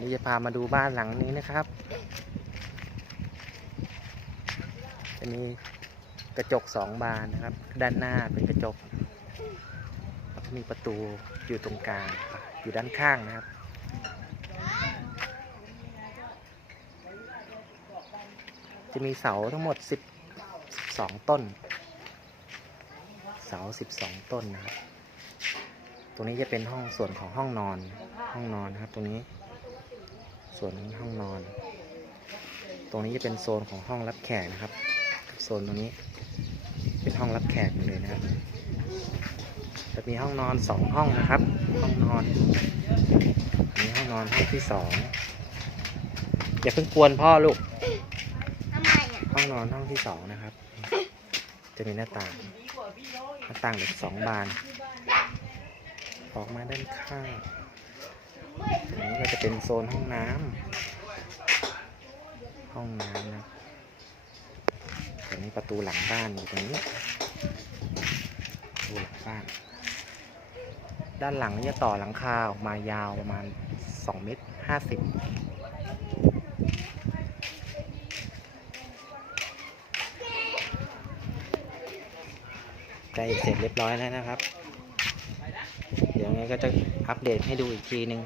นี้จะพามาดูบ้านหลังนี้นะครับ จะมีกระจกสองบานนะครับ ด้านหน้าเป็นกระจกแล้วก็มีประตูอยู่ตรงกลาง อยู่ด้านข้างนะครับ จะมีเสาทั้งหมด10 12ต้น เสา 12 ต้นนะครับ ตรงนี้จะเป็นห้องส่วนของห้องนอน ห้องนอนนะครับตรงนี้ ส่วนห้องนอน ตรงนี้จะเป็นโซนของห้องรับแขกนะครับ โซนตรงนี้เป็นห้องรับแขกหมดเลยนะครับ จะมีห้องนอนสองห้องนะครับ ห้องนอนมีห้องนอนห้องที่สองอย่าเพิ่งกวนพ่อลูก ทำไมอะห้องนอนห้องที่สองนะครับ จะมีหน้าต่าง หน้าต่างเหล็กสองบาน ออกมาด้านข้าง ตรงนี้ก็จะเป็นโซนห้องน้ำห้องน้ำนะตรงนี้ประตูหลังบ้านอยู่ตรงนี้ประตูหลังบ้าน ด้านหลังจะต่อหลังคาออกมายาวประมาณ2เมตร50ใกล้เสร็จเรียบร้อยแล้วนะครับ เดี๋ยวไงก็จะอัปเดตให้ดูอีกทีหนึ่ง